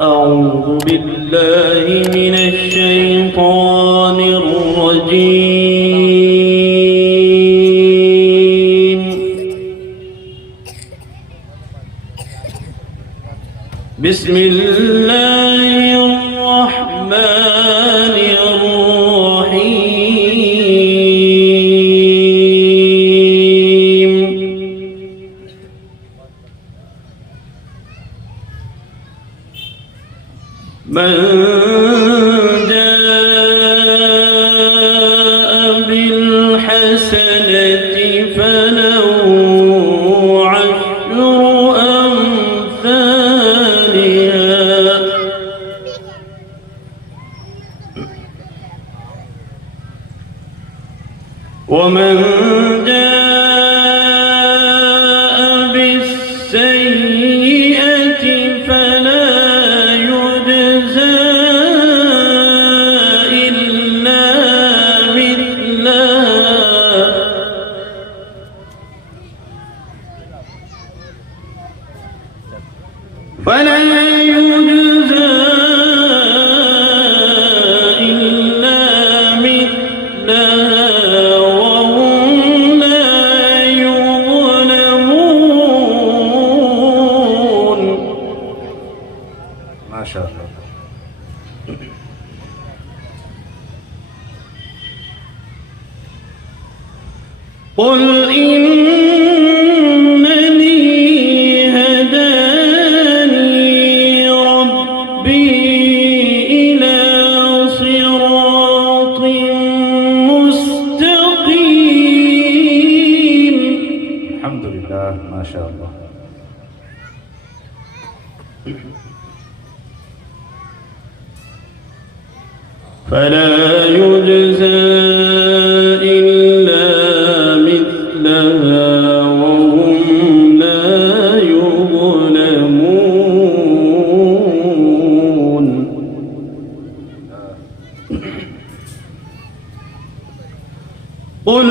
أعوذ بالله من الشيطان الرجيم. بسم الله الرحمن الرحيم. من جاء بالحسنة فله عشر أمثالها ومن جاء بالسيئة فلا يجزى إلا مثلها وهم لا يظلمون. ما شاء الله. قل ما شاء الله. فلا يجزى إلا مثلها وهم لا يظلمون. قل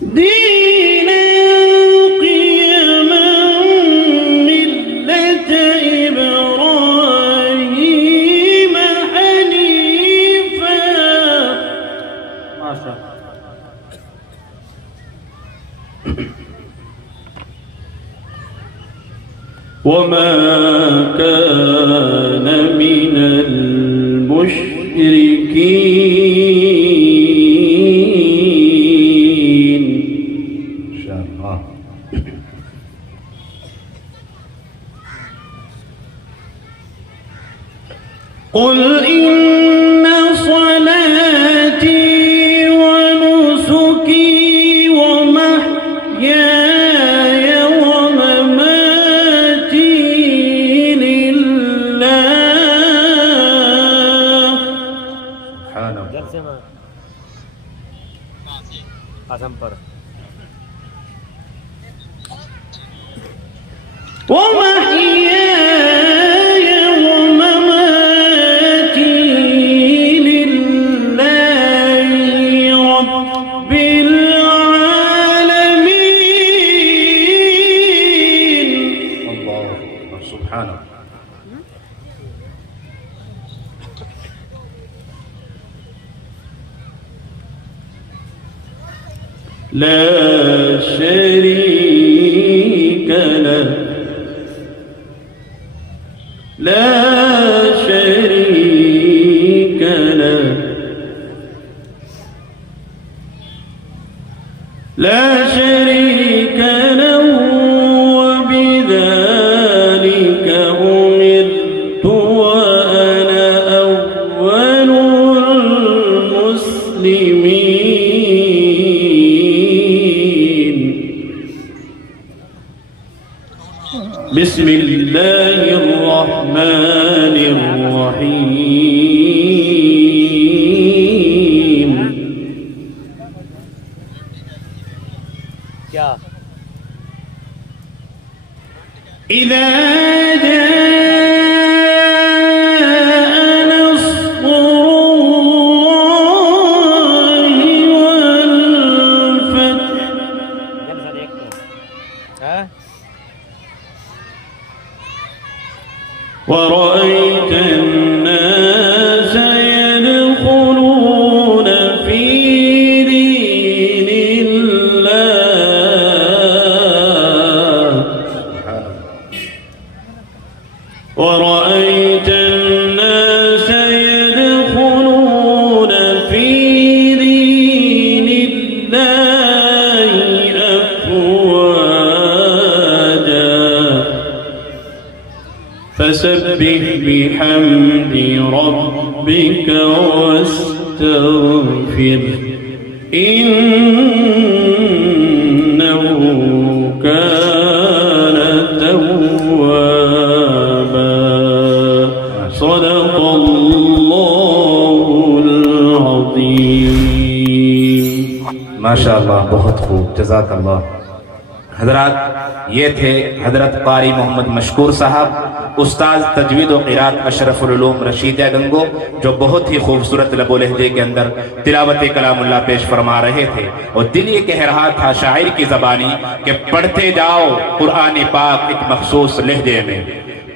دينا قيما ملة إبراهيم حنيفا. ما شاء الله. وما كان من المشركين. إن شاء الله. قل إن صلاتي ونسكي ومحياي ومماتي لله. سبحان الله. ومحياي ومماتي لله رب العالمين. الله أكبر. سبحانه. لا شريك له. لا شريك له. لا شريك له وبذلك أمرت وأنا أول المسلمين. بسم الله الرحمن फसब्बिह बिहम्दि रब्बिका वस्तगफिर इन्नहु कान तव्वाबा। सदक़ल्लाहुल अज़ीम। माशाअल्लाह, बहुत खूब, जज़ाकल्लाह। हजरात, ये थे हजरत कारी मोहम्मद मशकूर साहब, उस्ताद तजवीद व क़िरात अशरफुल उलूम रशीदिया गंगो, जो बहुत ही खूबसूरत लबो लहजे के अंदर तिलावत कलामुल्लाह पेश फरमा रहे थे। और दिल ये कह रहा था शायर की ज़बानी कि पढ़ते जाओ कुरान पाक एक मखसूस लहजे में,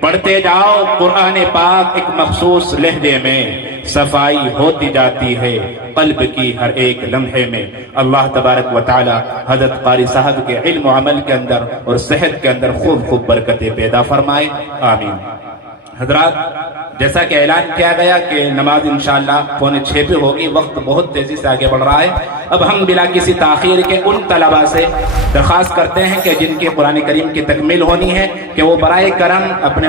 पढ़ते जाओ कुरान पाक एक मखसूस लहजे में, सफाई होती जाती है कल्ब की हर एक लम्हे में। अल्लाह तबारक व तआला हज़रत क़ारी साहब के इल्म व अमल के अंदर और सेहत के अंदर खूब खूब बरकतें पैदा फरमाए, आमीन। हजरात, जैसा कि ऐलान किया गया कि नमाज इंशाअल्लाह 5:45 पे होगी, वक्त बहुत तेजी से आगे बढ़ रहा है। अब हम बिला किसी ताखीर के उन तलबा से दरख्वास्त करते हैं कि जिनके कुरान करीम की तकमील होनी है कि वो बराए करम अपने